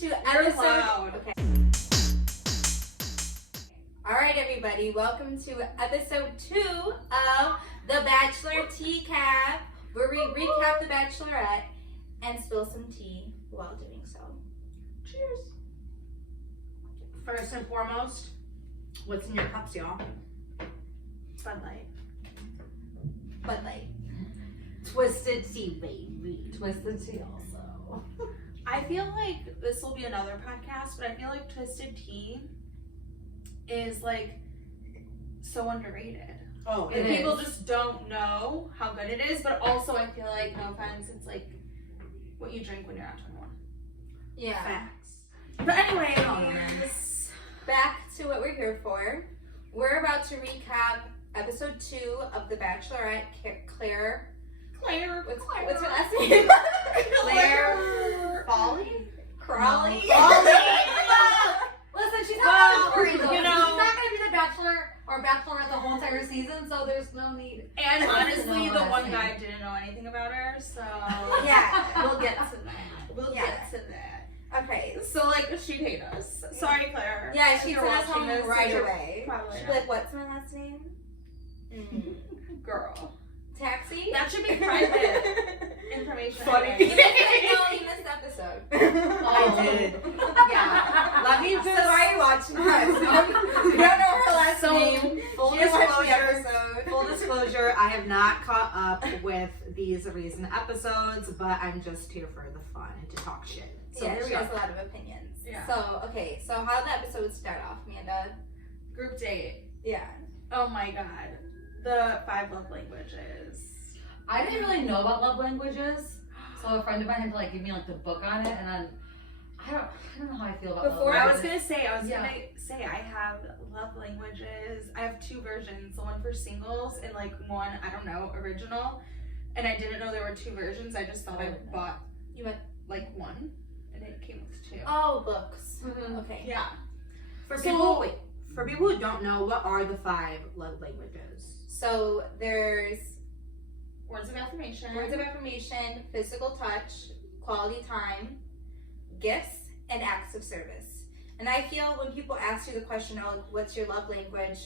to episode... Okay. Alright everybody, welcome to episode 2 of The Bachelor Tea-Cap, where we recap The Bachelorette and spill some tea while doing so. Cheers. First and foremost, what's in your cups, y'all? Bud Light. Twisted tea, baby. Twisted tea also. I feel like this will be another podcast, but I feel like Twisted Tea is like so underrated. Oh, and people just don't know how good it is, but also I feel like, no offense, it's like what you drink when you're not 21. Yeah. Facts. But anyway, back to what we're here for. We're about to recap episode 2 of The Bachelorette. Claire. What's her last name? Claire Crawley. Listen, she's not going to worry though. She's not going to be the Bachelor or Bachelorette the whole entire season, so there's no need. And honestly, the one guy didn't know anything about her, so Yeah. we'll get to that. Get to that. Okay. So like, she'd hate us. Sorry, Claire. Yeah, If she'd you're send us watching home this, right you're away. Probably She'd be like, what's my last name? Girl. Taxi? That should be private information. Funny. You missed the episode. I did. Yeah. Let me just... So why are you watching us? You don't know her last name. Full She didn't watch the disclosure. episode. Full disclosure, I have not caught up with these recent episodes, but I'm just here for the fun and to talk shit. So Yeah, here she we has go. a lot of opinions. Yeah. So, okay, so how did the episode start off, Amanda? Group date. Yeah. Oh my god. The 5 love languages. I didn't really know about love languages, so a friend of mine had to like give me like the book on it, and then I don't know how I feel about Before love I was languages. gonna say I have love languages. I have 2 versions, the one for singles and like one, I don't know, original. And I didn't know there were 2 versions. I just thought I bought You went, like one and it came with 2. oh, books. Mhm. Okay. Yeah. For people who don't know, what are the 5 love languages? So there's Words of affirmation. words of affirmation, physical touch, quality time, gifts, and acts of service. And I feel when people ask you the question, oh, what's your love language?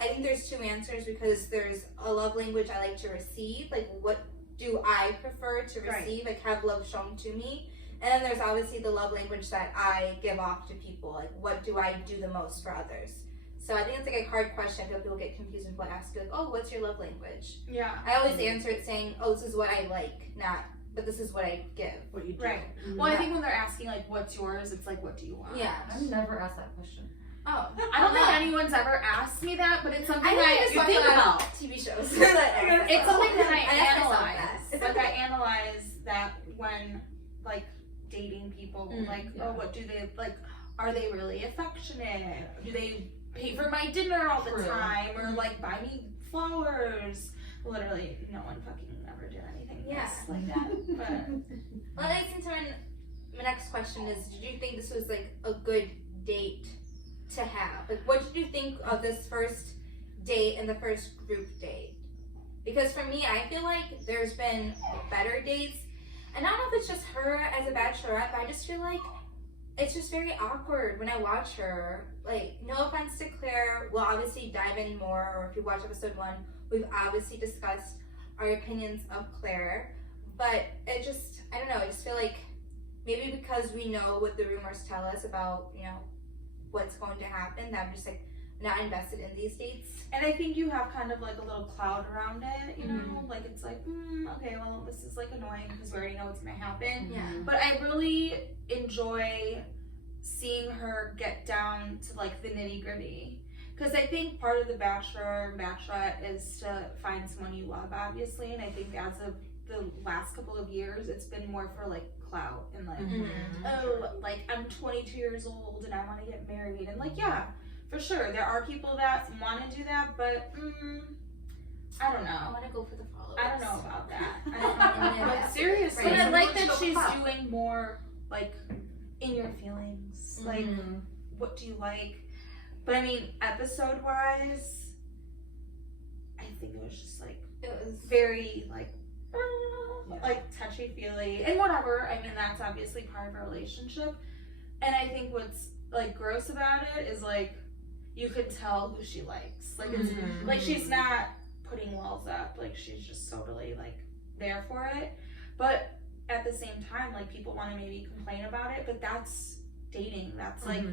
I think there's 2 answers, because there's a love language I like to receive, like what do I prefer to receive, like have love shown to me. And then there's obviously the love language that I give off to people, like what do I do the most for others. So I think it's like a hard question. I feel people get confused when people ask you like, oh, what's your love language? Yeah. I always answer it saying, oh, this is what I like, not, but this is what I give. What you do? Right. Mhm. Well, I think when they're asking like, what's yours? It's like, what do you want? Yeah. I've never asked that question. Oh. I don't think anyone's ever asked me that, but it's something I think I it's something about TV shows. It's something that I I ask myself analyze. that. Like I analyze that when like dating people. Like, yeah. oh, what do they like? Are they really affectionate? Do they pay for my dinner all the True. time, or like buy me flowers? Literally, no one fucking ever did anything Yeah. like that. But Well, I think my next question is, did you think this was like a good date to have? Like, what did you think of this first date and the first group date? Because for me, I feel like there's been better dates, and I don't know if it's just her as a bachelorette, but I just feel like it's just very awkward when I watch her. Like, no offense to Claire, we'll obviously dive in more, or if you watch episode 1, we've obviously discussed our opinions of Claire, but it just, I don't know, I just feel like maybe because we know what the rumors tell us about, you know, what's going to happen, that I'm just like not invested in these dates. and I think you have kind of like a little cloud around it, you know, like it's like, okay, well, this is like annoying because we already know what's gonna happen. Yeah. But I really enjoy seeing her get down to like the nitty gritty, because I think part of the Bachelor and Bachelorette is to find someone you love, obviously, and I think as of the last couple of years, it's been more for like clout and like, oh, like I'm 22 years old and I want to get married, and like, yeah, for sure, there are people that want to do that, but I don't I know. want to go for the followers. I don't know about that. I don't know. Yeah. But seriously, Right. but I like Someone that show she's up. doing more like in your feelings. Like, what do you like? But I mean, episode wise, I think it was just like It was very like like touchy feely and whatever. I mean, that's obviously part of a relationship. And I think what's like gross about it is like you could tell who she likes. Like it's like she's not putting walls up. Like she's just totally like there for it. But at the same time, like people want to maybe complain about it, but that's dating. That's like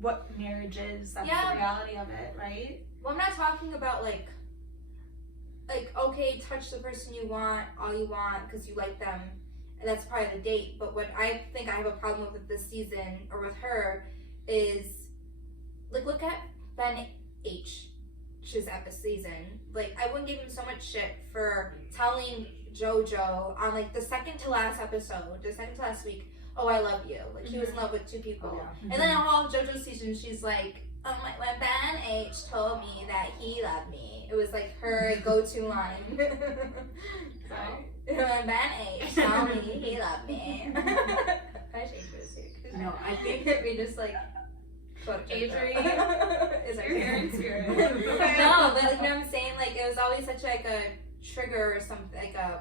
what marriage is. That's the reality of it, right? Well, I'm not talking about like okay, touch the person you want, all you want, because you like them, and that's part of the date. But what I think I have a problem with this season, or with her, is like look at Ben H's season. Like I wouldn't give him so much shit for telling JoJo on like the second to last episode, the second to last week, oh I love you. Like he was in love with two people, and then all of JoJo's season, she's like, oh my, when Ben H told me that he loved me. It was like her go-to line. So, when Ben H told me he loved me. I changed it. No, I think we just like Adri is our parent spirit. No, but like, you know what I'm saying? Like it was always such like a trigger or something, like a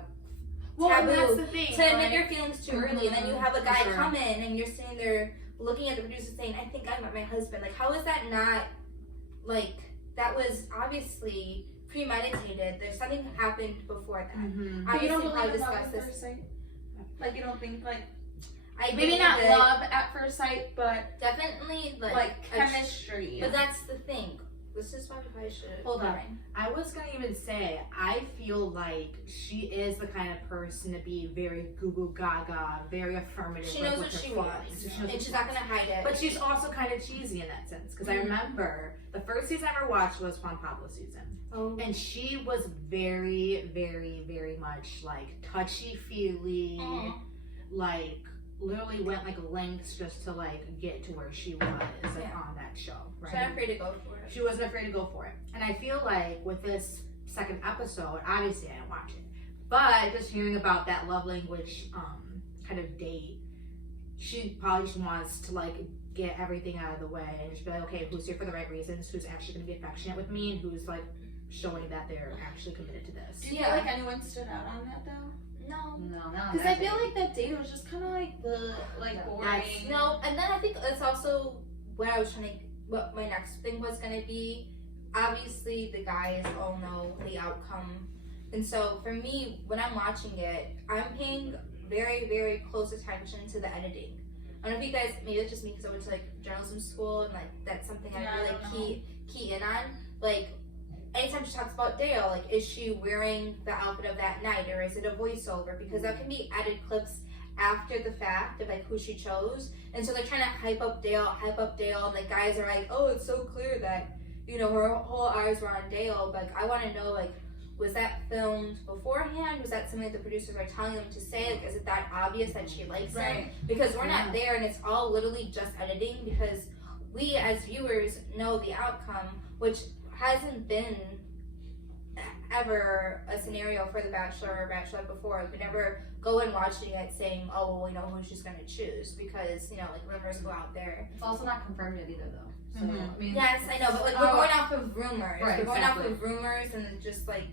And that's taboo the thing. to admit your feelings too early, and then you have a guy Sure. come in and you're sitting there looking at the producer saying, I think I met my husband. Like how is that not like that was obviously premeditated. There's something happened before that. But you don't Obviously, believe in love discussed at this. first sight? Like you don't think like I maybe believe not that love at first sight, but definitely like chemistry. But that's the thing. This is why I should hold on. I was gonna even say I feel like she is the kind of person to be very goo goo gaga, very affirmative. She knows what she wants, and she's not gonna hide it. But she's also kind of cheesy in that sense because I remember the first season I ever watched was Juan Pablo's season. Oh. And she was very, very, very much like touchy-feely, like literally went like lengths just to like get to where she was like, on that show. Right? She's not afraid to go for it. She wasn't afraid to go for it. And I feel like with this second episode, obviously I didn't watch it, but just hearing about that love language kind of date, she probably just wants to like get everything out of the way and just be like, okay, who's here for the right reasons, who's actually going to be affectionate with me, and who's like showing that they're actually committed to this. Do you feel like anyone stood out on that though? No. Because I feel like that date was just kind of like boring. No, and then I think it's also what I was trying to, what my next thing was going to be. Obviously, the guys all know the outcome. And so for me, when I'm watching it, I'm paying very, very close attention to the editing. I don't know if you guys, maybe it's just me because I went to like journalism school and like that's something I really key in on. Like, anytime she talks about Dale, like, is she wearing the outfit of that night or is it a voiceover? Because that can be added clips after the fact of like who she chose. And so they're trying to hype up Dale, and the guys are like, oh, it's so clear that, you know, her whole eyes were on Dale. But like, I want to know, like, was that filmed beforehand? Was that something that the producers are telling them to say? Like, is it that obvious that she likes him? Because we're not there, and it's all literally just editing, because we as viewers know the outcome, which hasn't been ever a scenario for The Bachelor or Bachelorette before. We never go in watching it saying, oh, well, we know who she's going to choose, because, you know, like, rumors go out there. It's also not confirmed yet either, though. So, I mean, yes, I know, but like, we're going off of rumors. Right, we're going exactly. off of rumors, and it's just like,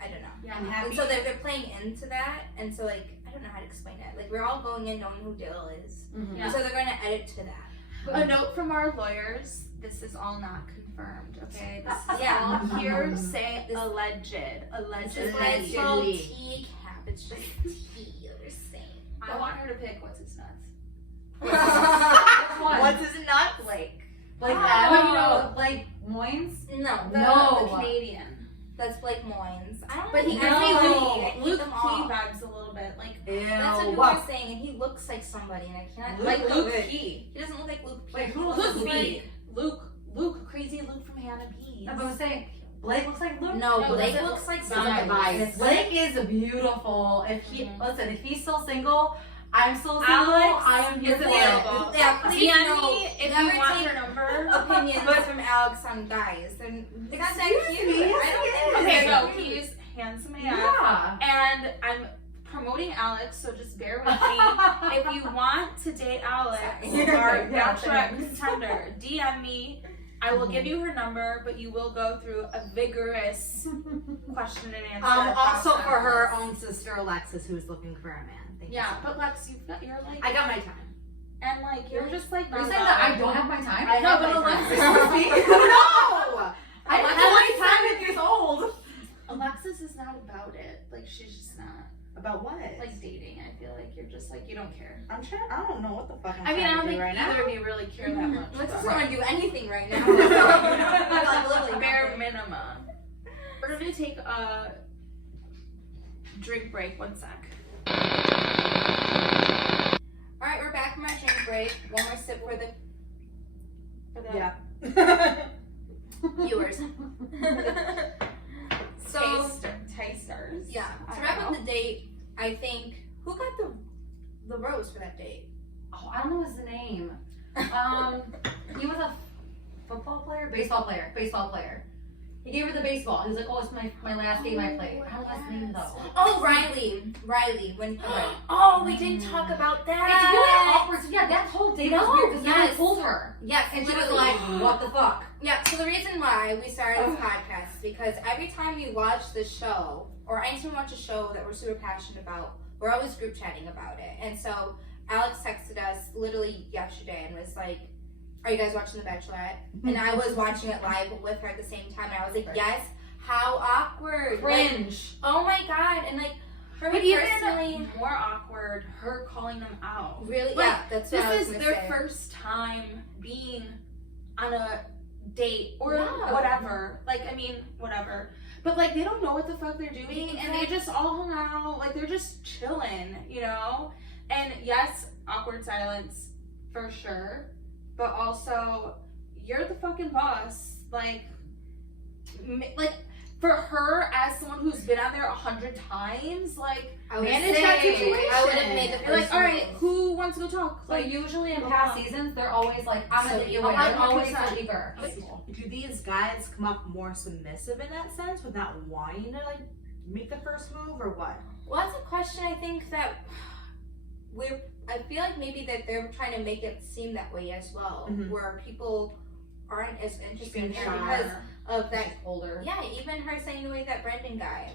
I don't know. Yeah, I'm And happy. so they're playing into that, and so like, I don't know how to explain it. Like, we're all going in knowing who Dale is. Yeah. And so they're going to edit to that. A note from our lawyers: this is all not confirmed. Okay, this is Yeah. all hearsay, alleged. This is why it's called T-cap. It's just tea, you're saying. I want her to pick what's his nuts. What's his nuts? Blake. like, Oh. like Moines? No, The Canadian. that's Blake Moynes. I don't But he know. gives me I hate Luke them P all. vibes a little bit. Like That's what Ew. people are saying, and he looks like somebody, and I can't. like Luke P. P. He doesn't look like Luke P. Wait, who He looks looks like- Luke, crazy Luke from Hannah P. That's what I'm saying. Blake looks like Luke. No, No, Blake that's looks like Sounds like somebody. a vibe. Blake is beautiful. If he listen, if he's still single, I'm still single. Alex I am here is for available. it. Yeah, please DM no, me if never you want take her number. opinions from Alex on guys. They're not that cute. I don't think Okay, they're no, cute. he's handsome AF. Yeah. And I'm promoting Alex, so just bear with me. If you want to date Alex, Sorry. our Yeah, Bachelorette contender, DM me. I will give you her number, but you will go through a vigorous question and answer. Also process. for her own sister Alexis, who's looking for a man. Thank you Yeah, so much. but Lex, you've got your like, I got my time. and like your just like Are not you saying about that I it. don't have my time? I have but my time. Alexis, No! I Alexis have is my 7 years old. Alexis is not about it. Like she's just not About what? like dating. I feel like you're just like you don't care. I'm trying. I don't know what the fuck I'm I mean, I trying don't to think do right either now. of you really care that much. Let's just but- want to do anything right now. Like, literally bare nothing. minimum. We're gonna take a drink break. 1 sec. All right, we're back from our drink break. One more sip for the Yeah. viewers. So Tasters. yeah, I to don't wrap up know. the date, I think who got the rose for that date? Oh, I don't know his name. He was a football player, baseball player. He gave her the baseball. He was like, "Oh, it's my last game I played." I don't know his name though. Oh, Riley. When Oh, we didn't talk about that. It's really awkward. Yeah, that whole date was No, weird because yes. he told her, yes, and she was literally. like, "What the fuck?" Yeah, so the reason why we started this podcast is because every time we watch the show, or anytime we watch a show that we're super passionate about, we're always group chatting about it. And so Alex texted us literally yesterday and was like, "Are you guys watching The Bachelorette?" And I was watching it live with her at the same time, and I was like, "Yes." How awkward. Cringe. Like, oh my god. And like, for But me even personally, more awkward, her calling them out. really, Like, yeah, that's what I was This is gonna their say. first time being on a date or Yeah. whatever. Like, I mean, whatever. But like, they don't know what the fuck they're doing, and they just all hung out. Like, they're just chilling, you know. And yes, awkward silence for sure. But also, you're the fucking boss. Like for her as someone who's been on there 100 times, like I would manage say, that situation. I would have made the you're first like, all right, move. who wants to go talk? So Like, usually in past seasons, they're always like, "I'm gonna take you away." They're always 100%. looking for her. Do these guys come up more submissive in that sense, with not wanting to like make the first move, or what? Well, that's a question I think that I feel like maybe that they're trying to make it seem that way as well, Mhm. where people aren't as interested in her shy. because of that. She's older. Yeah, even her saying away that Brandon guy.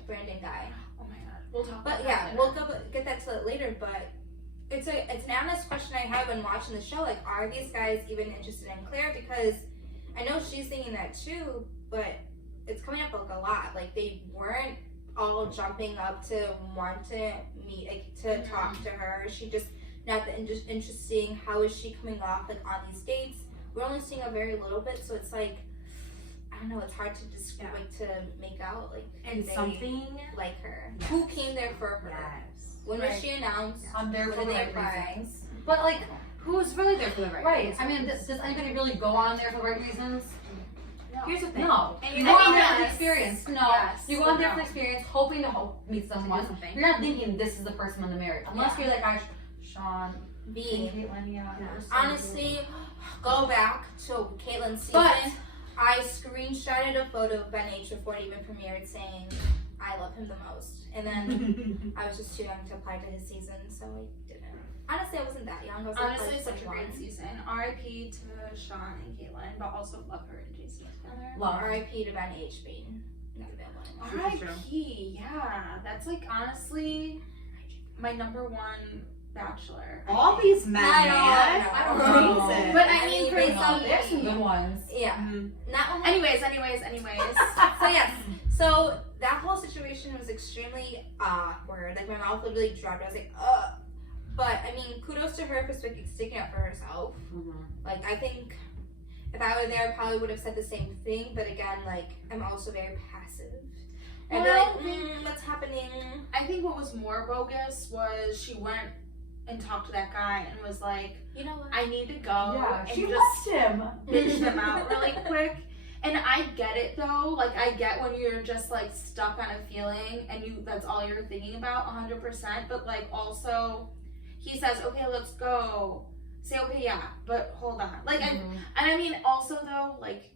oh my god, we'll talk. But about yeah, that we'll later. get that to it later. But it's an honest question I have when watching the show. Like, are these guys even interested in Claire? Because I know she's thinking that too, but it's coming up like a lot. Like, they weren't all jumping up to want to meet, like, to talk to her. She just not that interesting. How is she coming off like on these dates? We're only seeing a very little bit, so it's like, I don't know. It's hard to like to make out like And they something. like her. Yes. Who came there for her? Yes. When Right. was she announced? I'm there When for did the they right apply? reasons. But like, Who's really there for the right? right? reasons? I mean, does anybody really go on there for the right reasons? Here's the thing. No. And You you go know, on there for yes. the experience. No. Yes. You go on there for the experience, hoping to meet someone. Do something. You're not thinking this is the person I'm gonna marry. Unless you're like, Sean, and B. Caitlin, yeah. they're so Honestly, go back to Caitlin's season. But- I screenshotted a photo of Ben H before it even premiered saying, "I love him the most." And then I was just too young to apply to his season, so I didn't. Honestly, I wasn't that young. I was like, Honestly, probably such a 21. great season. R.I.P. to Sean and Caitlin, but also love her and Jason together. Love. R.I.P. to Ben H being not a bad one. R.I.P. Yeah, that's like honestly my number one Bachelor. All these men, I man. know. I don't know. Jesus. But I mean, for based me- on There's some good ones. Yeah, Mhm. not only. Anyways. So yes, so that whole situation was extremely awkward. Like, my mouth literally dropped. I was like, ugh. But I mean, kudos to her for sticking up for herself. Like, I think if I were there, I probably would have said the same thing. But again, like, I'm also very passive. I'd be Well, like, what's happening? I think what was more bogus was she went and talked to that guy and was like, You know what? I need to go Yeah, and she just left him. bitch them out really quick. And I get it though. Like, I get when you're just like stuck on a feeling and that's all you're thinking about 100%. But like, also, he says, okay, let's go. Say, okay, yeah, but hold on. Like, and I mean, also though, like,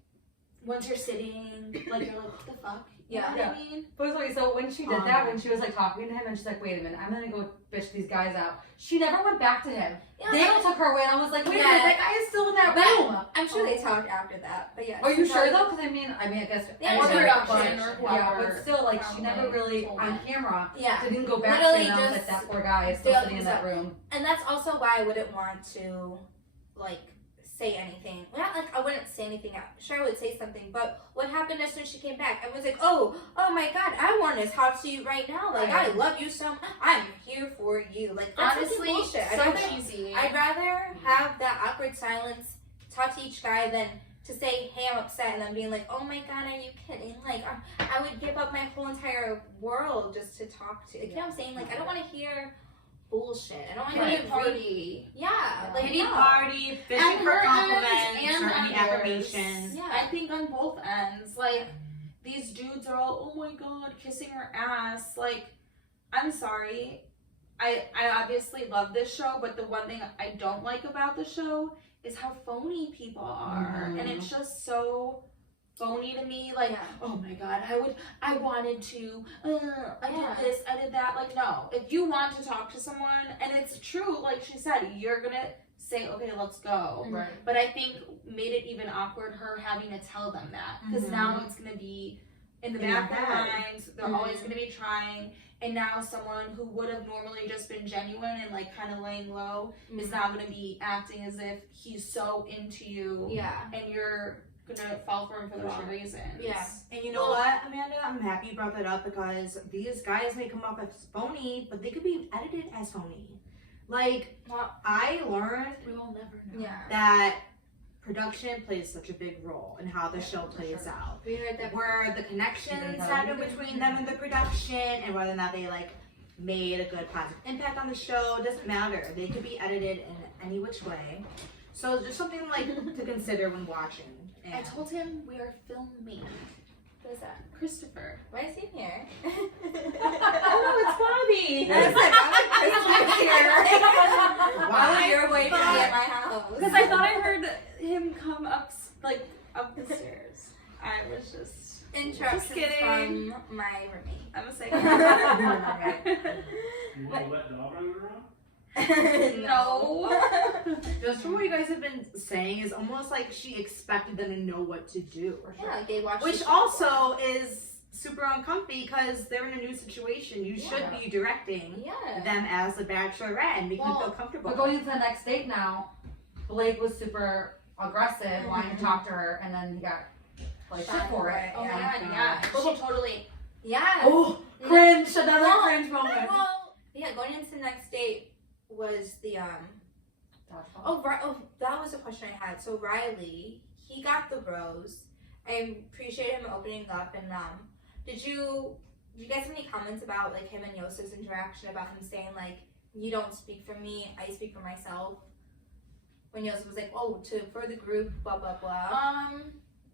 once you're sitting, like, you're like, what the fuck? You know Yeah. what I mean? But wait, so when she did that, when she was like talking to him, and she's like, "Wait a minute, I'm gonna go bitch these guys out." She never went back to him. Yeah, Daniel took her away, and I was like, "Wait a Yeah. minute, that guy is still in that But- room." I'm sure they talked after that. But yeah. Are you sure though? Because I mean, I guess Yeah, I or don't know, production but- or yeah, whoever but still, like, she never probably really told on him. camera Yeah. didn't go back Literally to him. And I was just like, that poor guy is still still sitting in that room. And that's also why I wouldn't want to, like say anything. Not like I wouldn't say anything. Sure, I would say something, but what happened as soon as she came back? Everyone's like, oh my God, I want to talk to you right now. Like, I love you so much. I'm here for you. Like, that's Honestly, bullshit. so cheesy. I'd rather have that awkward silence, talk to each guy, than to say, hey, I'm upset, and then being like, oh my God, are you kidding? Like, I would give up my whole entire world just to talk to. Like, you know what I'm saying? Like, I don't want to hear bullshit. I don't want to Pity hear party. like Pity no. party, fishing And for her compliments, ends and or any yours. affirmations. Yeah. I think on both ends, like, these dudes are all, oh my God, kissing her ass. Like, I'm sorry. I obviously love this show, but the one thing I don't like about the show is how phony people are. And it's just so phony to me. Like, oh my God, I wanted to, I did this, I did that. Like, no. If you want to talk to someone, and it's true, like she said, you're gonna say, okay, let's go. Right. But I think made it even awkward her having to tell them that. Because now it's gonna be in the back of their minds, they're always gonna be trying. And now someone who would have normally just been genuine and like kind of laying low is now going to be acting as if he's so into you. Yeah. And you're going to fall for him for the wrong reasons. Yeah. And you know what, Amanda? I'm happy you brought that up because these guys may come off as phony, but they could be edited as phony. Like, I learned We will never know. Yeah. that production plays such a big role in how the show plays out. We read that. Where the connections happen between them and the production, and whether or not they like made a good positive impact on the show, doesn't matter. They could be edited in any which way. So just something like to consider when watching. And I told him we are filming. What is that? Christopher. Why is he here? Oh, it's Bobby. I was like, I'm Christmas here. Why? Why you're away from me at my house? Because I thought I heard him come up the stairs. I was just Interruptions kidding. from my roommate. I was like, You want to let dog run around? no. just from what you guys have been saying is almost like she expected them to know what to do. Yeah, like they watch. Which also is super uncomfy because they're in a new situation. You should be directing them as a bachelorette and making them feel comfortable. But going into the next date now, Blake was super aggressive, wanting to talk to her, and then he got like shit for it. Oh my Yeah. God, yeah. She totally. Yeah. Oh, cringe! Another Well, cringe moment. Well, yeah, going into the next date was the Oh, that was a question I had. So Riley, he got the rose. I appreciate him opening up. And did you guys have any comments about like him and Yosef's interaction, about him saying like, you don't speak for me, I speak for myself? When Yosef was like, oh, for the group, blah blah blah.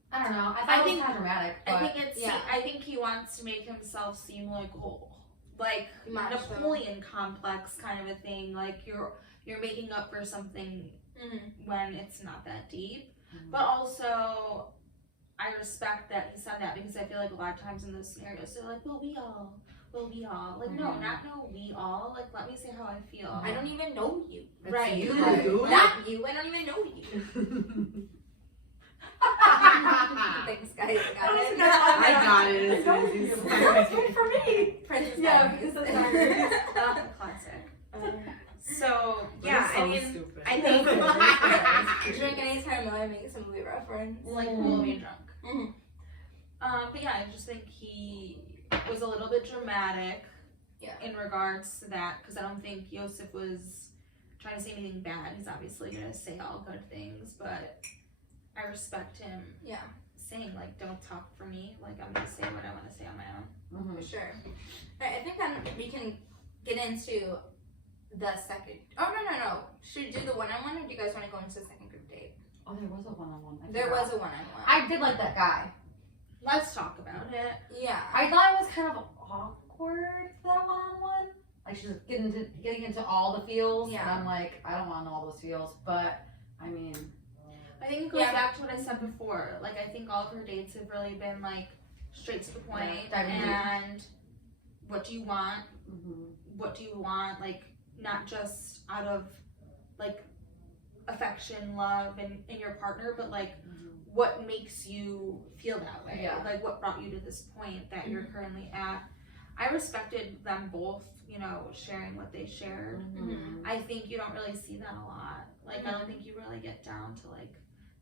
I don't know. I thought I it was think- kind of dramatic. But I think it's. yeah. I think he wants to make himself seem like Macho. Napoleon complex kind of a thing. Like you're making up for something when it's not that deep. But also, I respect that he said that because I feel like a lot of times in those scenarios they're like, well, we all. Like no, not no, we all. Like let me say how I feel. I don't even know you. It's Right. you. Not you. I don't even know you. Thanks, guys. I got it. I got it. That's good for me. Princess Yeah, Diaries. because that's Classic. So yeah, I mean, stupid. I think Drink anytime I make some movie reference. like will be drunk. Mhm. But yeah, I just think he was a little bit dramatic. In regards to that, because I don't think Yosef was trying to say anything bad. He's obviously gonna say all good things, but I respect him. Yeah. Saying like, don't talk for me. Like I'm gonna say what I want to say on my own. For sure. Alright, I think then we can get into the second. Oh no. Should we do the one-on-one, or do you guys want to go into the second group date? Oh, there was a one-on-one. There was a one-on-one. I did like that guy. Let's talk about it. Yeah. I thought it was kind of awkward for that one-on-one. Like she was getting into all the feels, and I'm like, I don't want to know all those feels. But I mean, I think it goes back to what I said before. Like I think all of her dates have really been like straight to the point. And what do you want? What do you want? Like not just out of like affection, love, and your partner, but like what makes you feel that way? Yeah. Like what brought you to this point that you're currently at? I respected them both you know, sharing what they shared. Mhm. I think you don't really see that a lot. Like, I don't think you really get down to, like,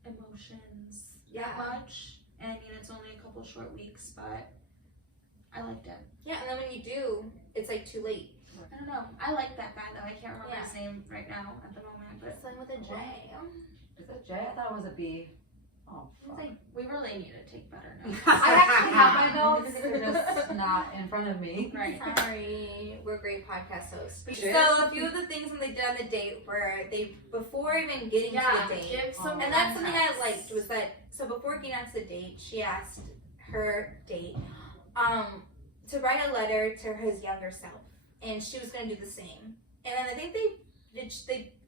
emotions that much. And I mean, it's only a couple short weeks, but I liked it. Yeah, and then when you do, it's like too late. I don't know. I like that guy, though. I can't remember Yeah. his name right now at the moment, but Something with a J. Is it J? I thought it was a B. Oh, fuck. we really need to take better notes. I actually have my notes. They're just not in front of me. Right. Sorry, we're great podcast hosts. Sure. So a few of the things that they did on the date were before even getting to the date, give some and that's something I context. liked was that before getting on to the date, she asked her date to write a letter to his younger self, and she was gonna do the same. And then I think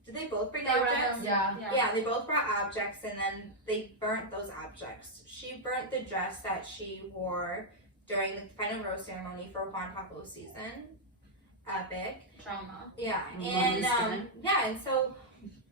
did they both bring objects? Yeah, they both brought objects, and then they burnt those objects. She burnt the dress that she wore during the final rose ceremony for Juan Pablo's season. Epic. Trauma. Yeah, and and so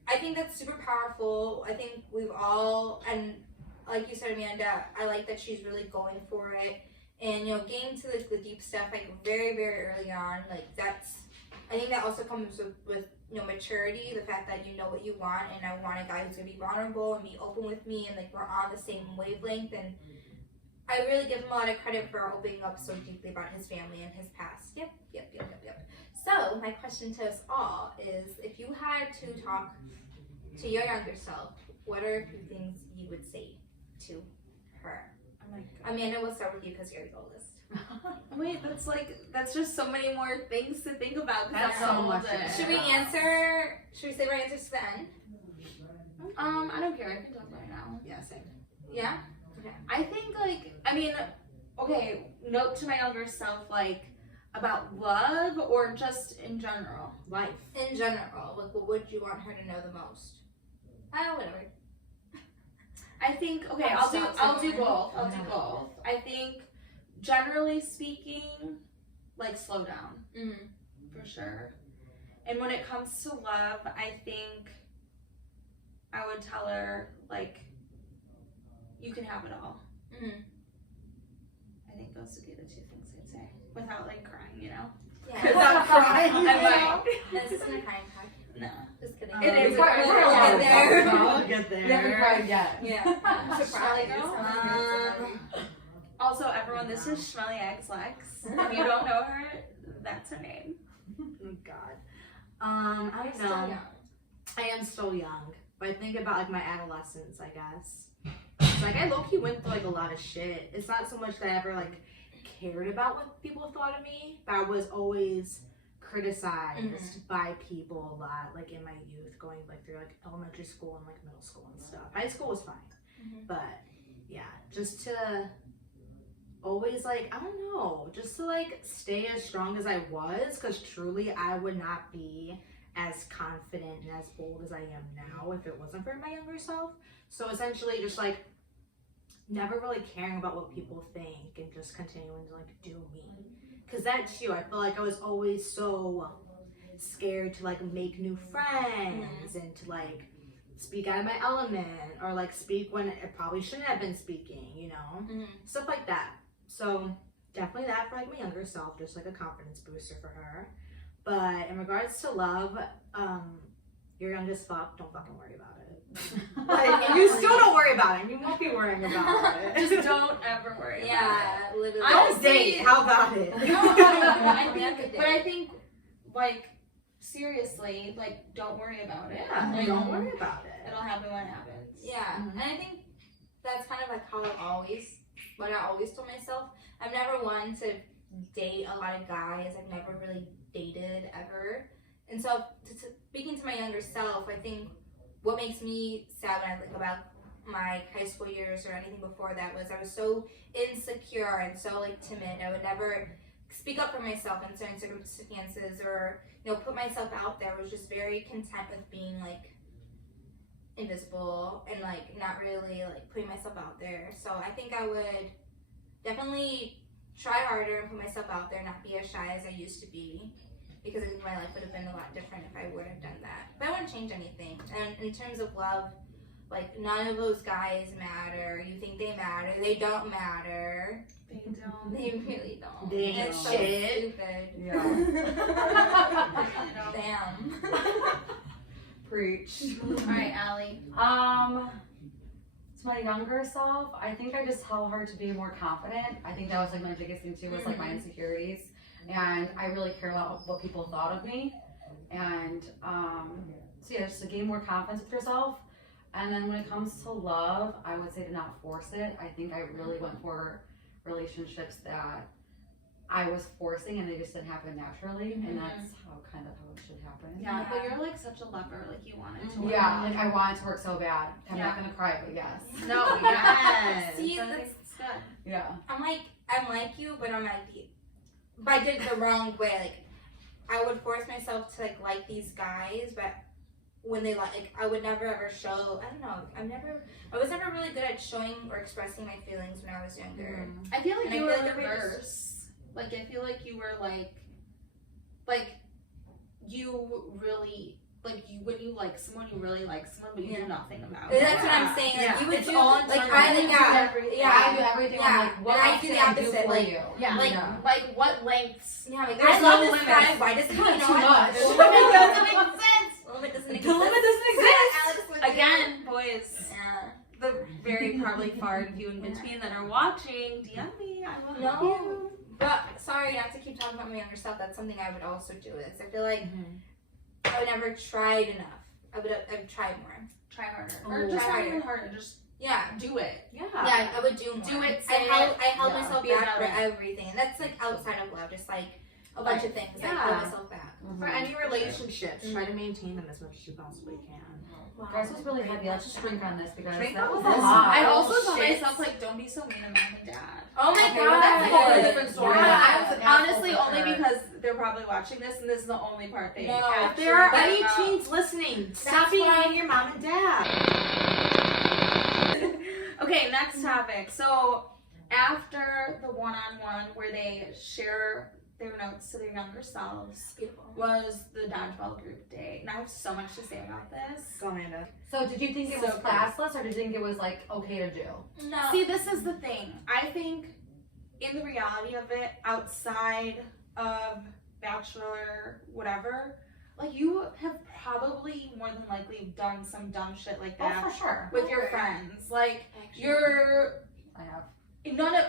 I think that's super powerful. I think we've all, and like you said, Amanda, I like that she's really going for it. And, you know, getting to the deep stuff, like, very, very early on, like, I think that also comes with, you know, maturity, the fact that you know what you want, and I want a guy who's going to be vulnerable and be open with me, and, like, we're on the same wavelength, and I really give him a lot of credit for opening up so deeply about his family and his past. Yep. So, my question to us all is, if you had to talk to your younger self, what are a few things you would say to her? Amanda, we'll start with you because you're the oldest. Wait, that's just so many more things to think about. That's I'm so much. older. Should we save our answers to the end? I don't care. I can talk about it now. Yeah, same. Yeah? I think, note to my younger self, about love or just in general? Life. In general, like, what would you want her to know the most? Whatever. I think, I'll do both. I'll do both. I think, generally speaking, slow down. Mm-hmm. For sure. And when it comes to love, I think I would tell her, you can have it all. Mm-hmm. I think those would be the two things I'd say. Without, crying, you know? Yeah. Without crying. This isn't a crying podcast. No. Just kidding. It is. We'll get there. We'll get there. Never cried yet. Yeah. Surprise. Also, everyone, this is Schmelly Eggs Lex. If you don't know her, that's her name. Oh, God. I don't know. Still young. I am still young, but I think about my adolescence, I guess. I low-key went through a lot of shit. It's not so much that I ever cared about what people thought of me, but I was always criticized by people a lot, in my youth, going through elementary school and middle school and stuff. High school was fine, but yeah, just to always I don't know, just to stay as strong as I was, because truly I would not be as confident and as bold as I am now if it wasn't for my younger self. So essentially just never really caring about what people think and just continuing to do me, because that too, I feel I was always so scared to make new friends and to speak out of my element, or speak when I probably shouldn't have been speaking, you know, stuff like that. So definitely that for my younger self, just a confidence booster for her. But in regards to love, you're young as fuck, don't fucking worry about it. You still don't worry about it, and you won't be worrying about it. Just don't ever worry about it. Yeah, literally. Don't date, how about it? I think, seriously, don't worry about it. Yeah, don't worry about it. It'll happen when it happens. Yeah, and I think that's kind of how what I always told myself. I'm never one to date a lot of guys. I've never really dated ever. And so, speaking to my younger self, I think what makes me sad when I think about my high school years or anything before that was I was so insecure and so timid. I would never speak up for myself in certain circumstances or put myself out there. I was just very content with being invisible and not really putting myself out there. So I think I would definitely try harder and put myself out there, not be as shy as I used to be, because I think my life would have been a lot different if I would have done that. But I wouldn't change anything. And in terms of love, like none of those guys matter. You think they matter? They don't matter. They don't. They really don't. They ain't It's so shit. stupid. Yeah. Damn. Preach. Alright, Allie. To my younger self, I think I just tell her to be more confident. I think that was like my biggest thing too, was like my insecurities. And I really care about what people thought of me. And so yeah, just to gain more confidence with yourself. And then when it comes to love, I would say to not force it. I think I really went for relationships that I was forcing and they just didn't happen naturally. And that's how it should happen. Yeah, but you're like such a lover, like you want it to work. Yeah, like I want it to work so bad. I'm Yeah. not gonna cry, but yes. No, yes. See, That's that's, good. Yeah. I'm like you, but I'm like you. But I did it the wrong way. Like, I would force myself to like these guys, but when they like, I would never ever show. I don't know. I was never really good at showing or expressing my feelings when I was younger. I feel like And you I were feel like reverse. Like I feel like you were like you really like you when you like someone you really like someone but you do nothing about it. That's what I'm saying. Like you would It's do all like internal. I You think do everything. I do everything. Yeah. I'm like, what And I else do can the I do opposite, for like- you? Yeah. Like- Yeah. Like what lengths? Yeah, like There's I love no this limits. guy. Why does he Too know much. The The limit limit doesn't doesn't make sense. The limit doesn't The exist. limit doesn't exist. Alex, what do you Again, think? boys, Yeah. the very probably far and few in between that are watching, DM me. I will help No. you. But sorry, not to keep talking about my younger self. That's something I would also do. Is I feel like I would never tried enough. I would have tried more. Try harder. Oh, Or just try not even harder. Just Yeah. do it. Yeah. Yeah, I would do more. Do it, I say held yeah, myself be back about for it. everything, and that's like outside of love, just like a bunch of things. I Yeah. held myself back. For any relationships, try to maintain them as much as you possibly can. Wow. Guys, this was really heavy. Let's just drink on this because Drink that on was this. a lot. I Oh, also tell shit. myself like, don't be so mean to mom and dad. Oh my Okay, god, well, that's a whole different story. Yeah, That's an honestly, asshole for only sure. because they're probably watching this, and this is the only part they No. actually There are care any about. teens listening. Stop being why- mean to your mom and dad. Okay, next topic. So after the one-on-one where they share their notes to their younger selves Beautiful. was the dodgeball group day. And I have so much to say about this. Go, Amanda. So did you think it was So classless or did you think it was like okay to do? No. See, this is the thing. I think in the reality of it, outside of Bachelor, whatever, like you have probably more than likely done some dumb shit like that Oh, for sure. with your Okay. friends. Like Actually. you're I have.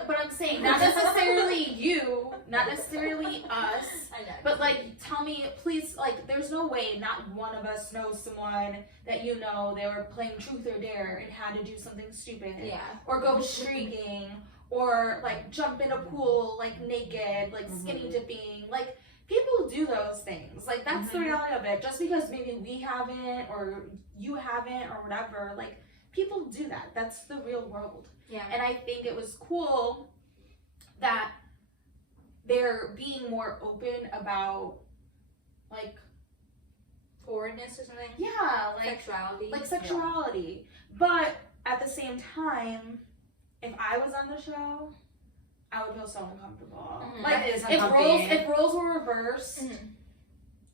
but I'm saying not necessarily you, not necessarily us. I know. But like, tell me, please. Like, there's no way not one of us knows someone that you know they were playing Truth or Dare and had to do something stupid, Yeah. or go streaking, or like jump in a pool like naked, like skinny dipping. Like people do those things. Like that's the reality of it. Just because maybe we haven't or you haven't or whatever, like people do that. That's the real world. Yeah. And I think it was cool that they're being more open about like Forwardness or something. yeah, Sexuality. like sexuality. But at the same time, if I was on the show, I would feel so uncomfortable. Mhm. Like That is if roles were reversed Mhm.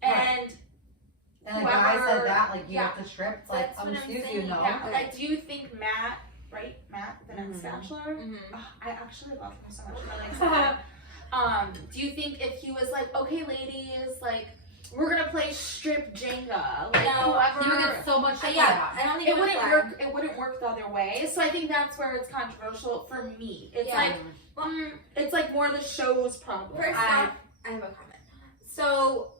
and And the guy whoever- said that, like, you yeah. have to strip. It's like, That's what I'm excuse you, saying, no. yeah, like do you think Matt, the next Bachelor? Mhm. Ugh, I actually love him so much. I'm really excited. Do you think if he was like, okay, ladies, like we're gonna play strip Jenga, like No, whoever, He would get so much shit for Yeah, that. I don't think it wouldn't flag. work. It wouldn't work the other way. So I think that's where it's controversial for me. It's Yeah. like, it's like more the show's problem. First off, I have a comment. So,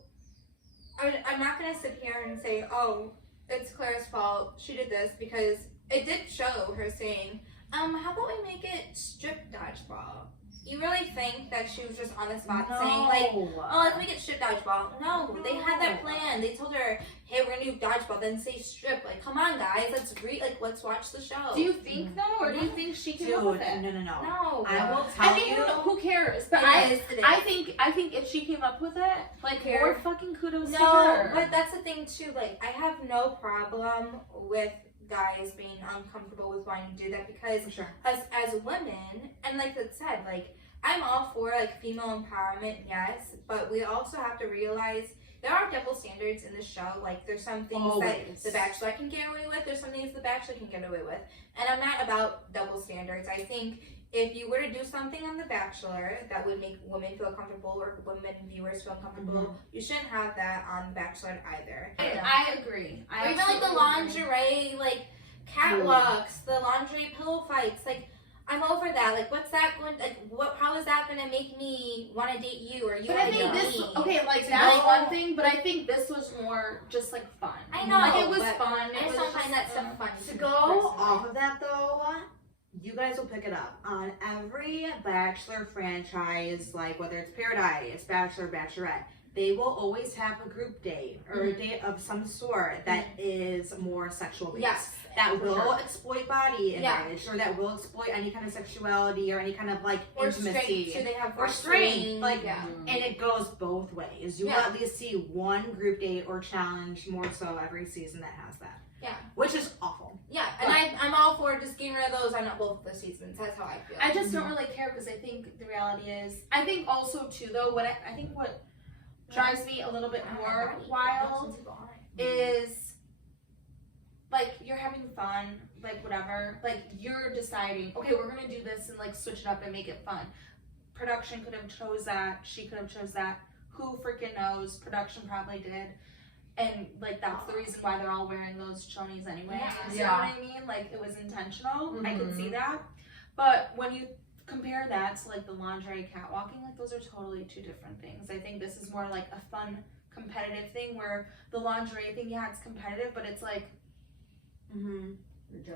I'm not gonna sit here and say, oh, it's Claire's fault. She did this because it did show her saying, how about we make it strip dodgeball? You really think that she was just on the spot saying like, oh, let's make it strip dodgeball? No, they had that plan. They told her, hey, we're gonna do dodgeball, then say strip. Like, come on, guys, let's watch the show. Do you think though, or do you think she came up Dude, with it? no. No. I will I tell think you. who cares? But It is. I think if she came up with it, like Care. more fucking kudos to No, her. but that's the thing too. Like, I have no problem with guys being uncomfortable with wanting to do that because Sure. as women, and like it said, like I'm all for like female empowerment, yes, but we also have to realize there are double standards in the show. Like, there's some things Always. that the Bachelor can get away with. There's some things the Bachelor can get away with. And I'm not about double standards. I think if you were to do something on The Bachelor that would make women feel comfortable or women viewers feel comfortable, you shouldn't have that on The Bachelor either. I agree. Or even like the lingerie, like catwalks, the lingerie pillow fights. Like, I'm over that. Like, what's that going? Like, how is that gonna make me want to date you or you But I want to think date this, me? okay, like that's one thing, but I think this was more just like fun. I know, like it was but fun. I It just was don't find that stuff funny. To go off of that though, you guys will pick it up on every Bachelor franchise, like whether it's Paradise, Bachelor, Bachelorette. They will always have a group date or a date of some sort that is more sexual based. Yes. That for will sure. exploit body image, or that will exploit any kind of sexuality or any kind of like Or intimacy. straight, so they have Or strength, wrestling, like, yeah. And it goes both ways. You will Yeah. at least see one group date or challenge more so every season that has that. Yeah. Which is awful. Yeah, and I'm all for just getting rid of those on both the seasons. That's how I feel. I just don't really care because I think the reality is, I think also too though, what I think what drives me a little bit more wild is like you're having fun, like whatever, like you're deciding, okay, we're gonna do this and like switch it up and make it fun. Production could have chose that, she could have chose that, who freaking knows, production probably did. And like that's the reason why they're all wearing those chonies anyway. You know what I mean? Like it was intentional. I can see that. But when you compare that to like the lingerie catwalking, like those are totally two different things. I think this is more like a fun competitive thing where the lingerie thing, yeah, it's competitive, but it's like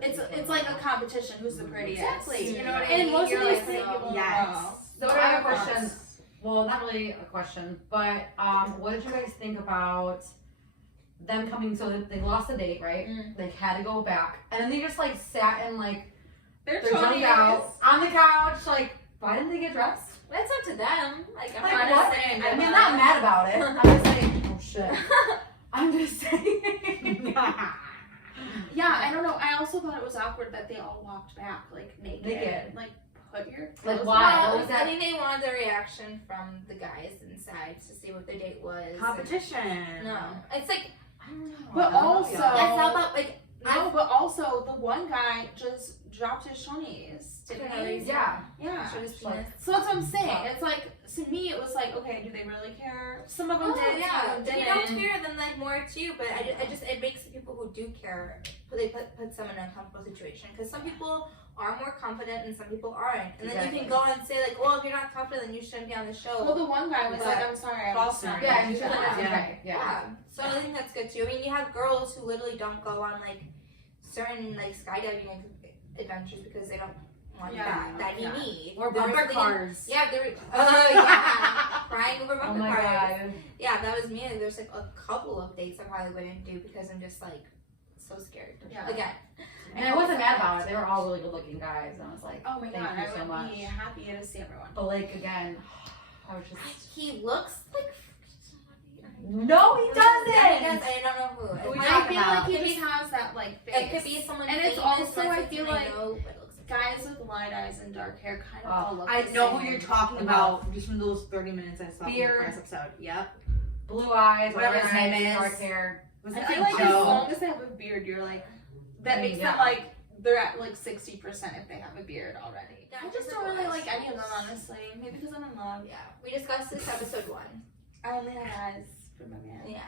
it's like a competition. Who's the prettiest? Exactly. You know what I And mean? most of You're these like things- people in a yes. row. So I have a question. Well, not really a question, but what did you guys think about them coming? So they lost the date, right? They had to go back, and then they just like sat and like They're their tongue out on the couch. Like, why didn't they get dressed? That's up to them. Like, I'm Like, not what? saying. I mean, I'm not mad about it. I'm just saying, oh shit. I'm just saying. Yeah, I don't know. I also thought it was awkward that they all walked back like naked. Like put your Like, clothes why? on. What was that? I think they wanted the reaction from the guys inside to see what the date was. Competition. No, it's like I don't know. But also, That's how about like no, but also the one guy just dropped his chonies. Didn't he? Yeah. Yeah. show his Like- penis. So that's what I'm saying. It's like to me, it was like, okay, do they really care? Some of them Oh, did. yeah. Some of them If you didn't. don't care, then like more to you. But I just it makes the people who do care, they put someone in an uncomfortable situation. Because some people are more confident and some people aren't. And then you Exactly. can go and say like, well, if you're not confident, then you shouldn't be on the show. Well, the one guy was But- like, I'm sorry, I'm False sorry. Yeah, and you feel like Yeah. that's okay. Yeah. Yeah. So I think that's good too. I mean, you have girls who literally don't go on like certain like skydiving adventures because they don't want that Yeah. need. Or There was bumper something- cars. Yeah, there. Yeah, crying over Oh bumper my cars. god. Yeah, that was me. And there's like a couple of dates I probably wouldn't do because I'm just like so scared. Yeah. Again. And I wasn't mad about it. They were all really good looking guys. And I was like, Oh my thank god, you I so would much. be happy to see everyone. But like, again, I was just. He looks like. No, he Yeah, he doesn't! does. I don't know who. Who we It I talking feel about? like he Could be- just has that like face. It could be someone And it's famous, also, that's I like feel someone like I know, but it looks like guys with light eyes and dark hair kind of all look I the know same. who you're talking about just from those 30 minutes I saw from the Beard. first episode. Yep. Blue eyes, Whatever red his name eyes, is. dark hair. Was I it feel like like as Joe? long as they have a beard, you're like, that makes Yeah. them like, they're at like 60% if they have a beard already. Yeah, I just don't really like any of them, honestly. Maybe because I'm in love. Yeah, we discussed this episode 1. I only have eyes for my man. Yeah,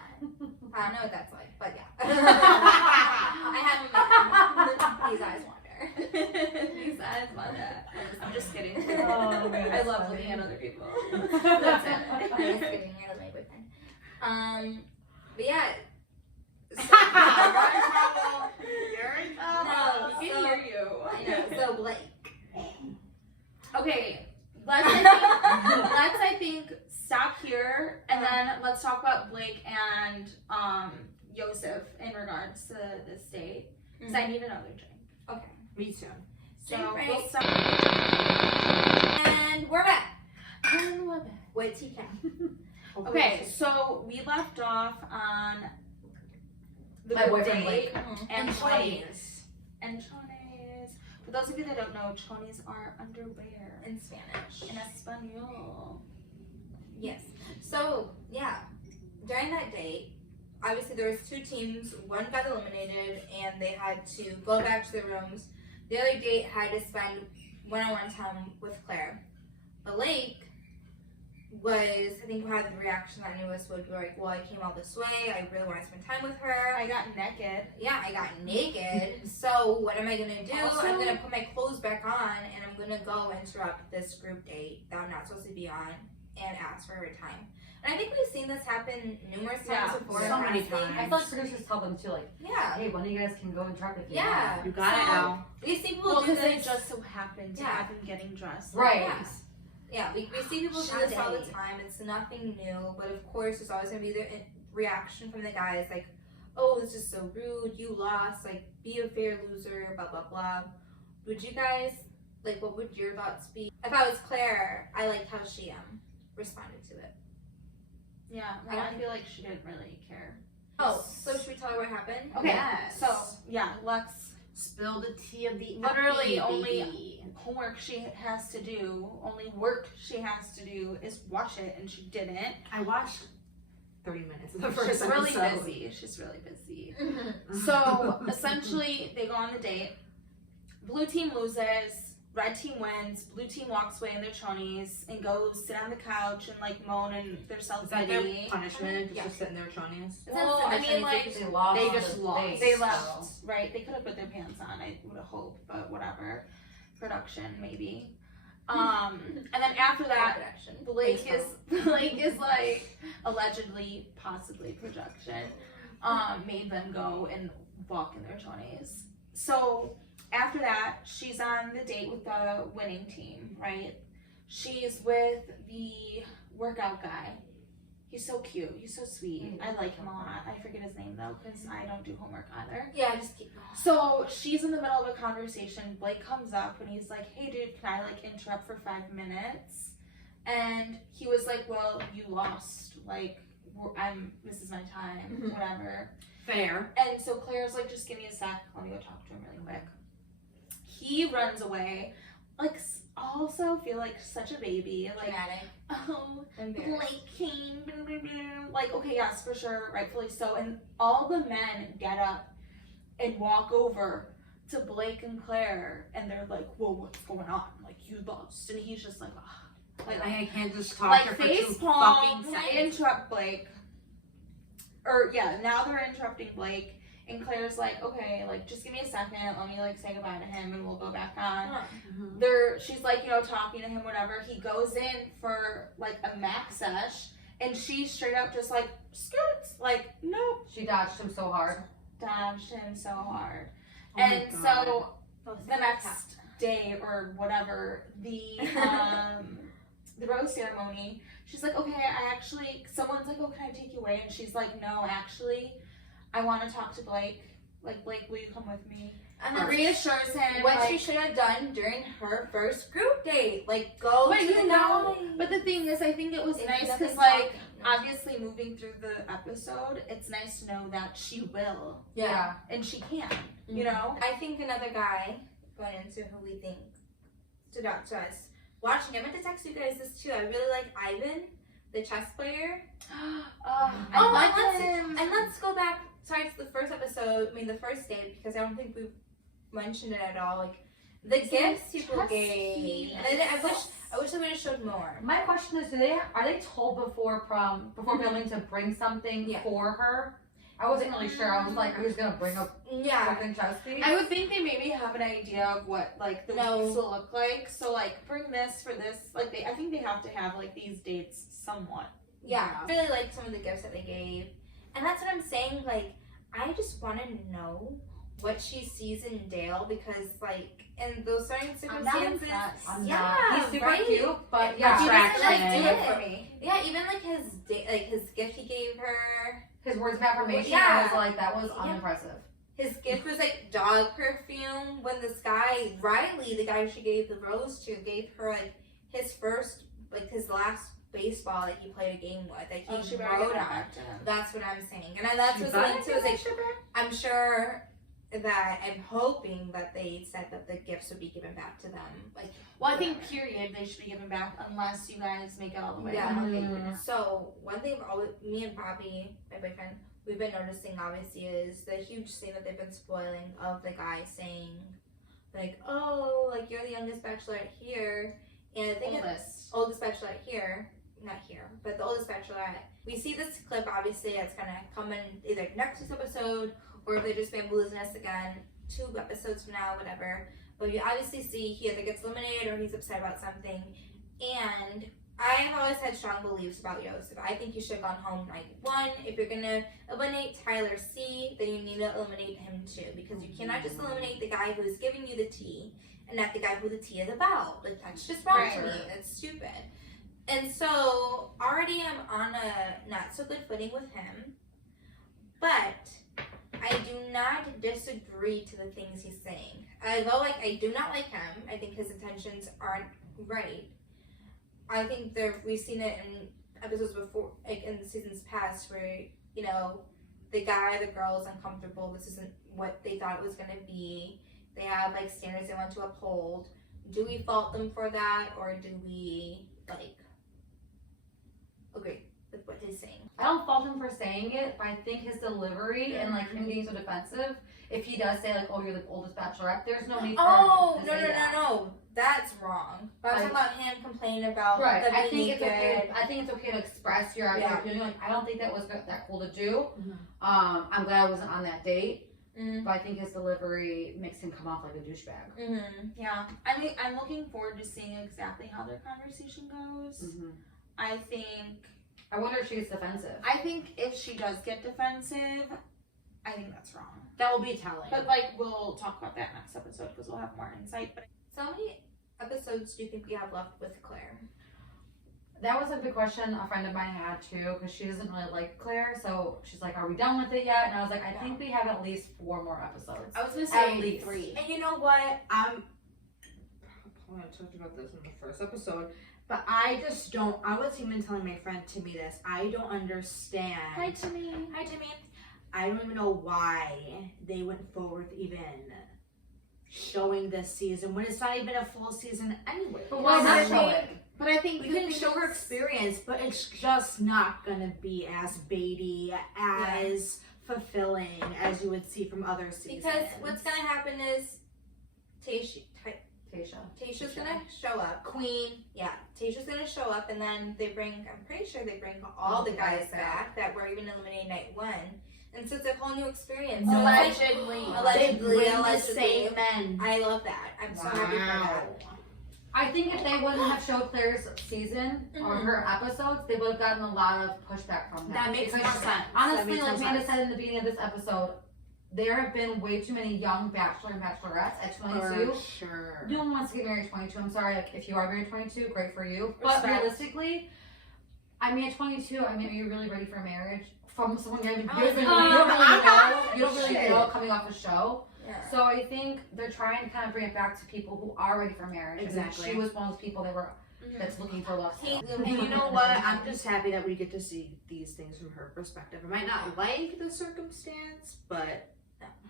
I don't know what that's like, but yeah. I haven't met him. These eyes wander. These eyes want that. I'm just kidding. Oh, man, I that's love funny. looking at other people. That's it. I'm just kidding. You're my boyfriend. But yeah. So, You're in No, We so- can hear you. I know. So Blake. Okay, let's I think stop here and then let's talk about Blake and Yosef in regards to this date. Because I need another drink. Okay. Me too. So Drink break. we'll stop. And we're back And we're back. with TK. Okay, so we left off on the My group boyfriend date Mhm. and And chonies. And chonies. For those of you that don't know, chonies are underwear In Spanish. in Espanol. Yes. So yeah, during that date, obviously there was 2 teams. One got eliminated, and they had to go back to their rooms. The other date had to spend one-on-one time with Claire. Blake was, I think, had the reaction that Newest would be like, well, I came all this way. I really want to spend time with her. I got naked. Yeah, I got naked. So what am I gonna do? Also- I'm gonna put my clothes back on, and I'm gonna go interrupt this group date that I'm not supposed to be on, and ask for her time. And I think we've seen this happen numerous times Yeah, before. so in many wrestling. times. I feel like producers tell them too, like, Yeah. hey, one of you guys can go and drop if you Yeah. want. You got it So, now. We see people Well, do because this. it just so happened to Yeah. have him getting dressed. Right. Yeah. Yeah, we see people do this all the Sade. time. It's nothing new, but of course, there's always gonna be the reaction from the guys like, "Oh, this is so rude. You lost. Like, be a fair loser." Blah blah blah. Would you guys like? What would your thoughts be? If I was Claire, I liked how she responded to it. Yeah, well, I feel like she didn't really care. Oh, so should we tell her what happened? Okay, Yes. so yeah, Lex, Spill the tea of the Literally baby. only homework she has to do, only work she has to do is watch it, and she didn't. I watched 30 minutes of the first She's really episode. busy. She's really busy. So essentially, they go on the date. Blue team loses. Red team wins. Blue team walks away in their chonies and goes sit on the couch and like moan and their Is self that their pity. punishment? Yeah. Just sitting there chonies? Well, I mean, like they lost. they on just the lost. date, they so- left, right? They could have put their pants on. I would have hoped, but whatever. Production maybe. And then after that, Production. Blake is like allegedly, possibly production, made them go and walk in their chonies. So after that, she's on the date with the winning team, right? She's with the workout guy. He's so cute. He's so sweet. I like him a lot. I forget his name though, because I don't do homework either. Yeah, just keep going. So she's in the middle of a conversation. Blake comes up and he's like, "Hey, dude, can I like interrupt for 5 minutes?" And he was like, "Well, you lost. Like, this is my time, whatever." Fair. And so Claire's like, "Just give me a sec. Let me go talk to him really quick." He runs away. Like, also feel like such a baby. Like, Dramatic. oh, Embarrassed. Blake came. Like, okay, yes, for sure, rightfully so. And all the men get up and walk over to Blake and Claire, and they're like, "Whoa, what's going on? Like, you lost." And he's just like, "Ugh." Like, I can't just talk Like to her for face 2 palm, fucking seconds. interrupt Blake. Or yeah, now they're interrupting Blake, and Claire's like, "Okay, like just give me a second, let me like say goodbye to him, and we'll go back on." She's like, talking to him, whatever. He goes in for like a mac sesh, and she straight up just like skirts, like nope, She dodged him so hard. dodged him so hard. Oh my And God. so the next day or whatever, the the rose ceremony, she's like, "Okay, someone's like, oh, can I take you away?" And she's like, "No, actually, I want to talk to Blake. Like, Blake, will you come with me?" And And then reassures him. what like, she should have done during her first group date, like go But to you the know, night. but the thing is, I think it was If nice nothing's because, like, talking. obviously moving through the episode, it's nice to know that she will Yeah. and she can, you know? I think another guy, going into who we think stood out to us, watching, I meant to text you guys this too. I really like Ivan, the chess player. And let's go back, sorry, to the first episode, the first date, because I don't think we've mentioned it at all. Like, the gifts people chess gave. piece. And then I wish they would have showed more. My question is, are they told before filming to bring something Yeah. for her? I wasn't really sure. I was like, are you just gonna bring a Yeah. fucking chess piece? I would think they maybe have an idea of what, like, the No. weeks will look like. So, like, bring this for this. Like, I think they have to have, like, these dates somewhat. Yeah. I really liked some of the gifts that they gave. And that's what I'm saying, like, I just want to know what she sees in Dale, because, like, in those certain I'm not circumstances, impressed. I'm yeah, not. He's super right? cute, but Yeah, yeah, he doesn't, like, Attraction. do Do it it for me. Yeah, even like his gift he gave her. his words of affirmation. Yeah. I was like, that was Yeah. unimpressive. His gift was like dog perfume. When this guy Riley, the guy she gave the rose to, gave her like his first, like his last baseball that he played a game with, that he She better get wrote that on. back to him. That's what I'm saying, and that's She what's better linked to get is like, I'm sure that I'm hoping that they said that the gifts would be given back to them. Like, Well, I think period they should be given back unless you guys make it all the way. Yeah. Mhm. So one thing me and Bobby, my boyfriend, we've been noticing obviously is the huge scene that they've been spoiling of the guy saying, like, oh, like you're the youngest bachelorette here, and I think oldest bachelorette here, not here, but the oldest bachelorette. We see this clip obviously that's gonna come in either next episode or if they just bamboozling us again 2 episodes from now, whatever. But you obviously see he either gets eliminated or he's upset about something. And I have always had strong beliefs about Yosef. I think you should have gone home night 1. If you're gonna eliminate Tyler C, then you need to eliminate him too, because you cannot just eliminate the guy who is giving you the tea and not the guy who the tea is about. Like, that's just wrong to me. That's stupid. And so already I'm on a not so good footing with him, but I do not disagree to the things he's saying. Although, like, I do not like him, I think his intentions aren't right. I think we've seen it in episodes before, like in the seasons past, where, you know, the girl is uncomfortable. This isn't what they thought it was going to be. They have, like, standards they want to uphold. Do we fault them for that, or do we, like, agree with what he's saying? I don't fault him for saying it, but I think his delivery and like him being so defensive, if he does say like, oh, you're the oldest bachelorette, there's no need for him to say that. No. That's wrong. But I'm talking about him complaining about right. the I think being it's good. okay. I think it's okay to express your opinion. Like, I don't think that was that cool to do. Mhm. I'm glad I wasn't on that date. Mm-hmm. But I think his delivery makes him come off like a douchebag. Mm-hmm. Yeah, I mean, I'm looking forward to seeing exactly how their conversation goes. Mm-hmm. I think I wonder if she gets defensive. if she does get defensive, I think that's wrong. That will be telling. But like, we'll talk about that next episode because we'll have more insight. But So how many episodes do you think we have left with Claire? That was a big question a friend of mine had too, because she doesn't really like Claire. So she's like, "Are we done with it yet?" And I was like, "I think we have at least 4 more episodes." I was gonna At say least 3. And you know what? I talked about this in the first episode, but I just don't. I was even telling my friend Timmy this. I don't understand. Timmy. Hi, Jimmy. I don't even know why they went forward with even showing this season when it's not even a full season anyway. But why not show it? But I think We can show her experience, but it's just not gonna be as baity, as fulfilling as you would see from other seasons. Because what's gonna happen is Tasha. Tasha's gonna show up. Queen. Yeah, Tasha's gonna show up, and then I'm pretty sure they bring all the guys back that were even eliminated night 1. And so it's a whole new experience. So Allegedly. Allegedly. They bring the Allegedly. same men. I love that. I'm so happy for that. I think if they wouldn't have showed Claire's season or her episodes, they would have gotten a lot of pushback from that. That makes more Because sense. honestly, That like makes more Amanda sense. said in the beginning of this episode, there have been way too many young bachelor and bachelorettes at 22. For sure. No one wants to get married at 22. I'm sorry, like, if you are married at 22, great for you. But Respect. realistically, I mean, at 22, I mean, are you really ready for marriage? From someone you don't I was really like, know, you don't really shit. know coming off a show. Yeah. So I think they're trying to kind of bring it back to people who are ready for marriage. Exactly. And she was one of those people that's looking for love. Hey, And you know what? I'm just happy that we get to see these things from her perspective. I might not like the circumstance, but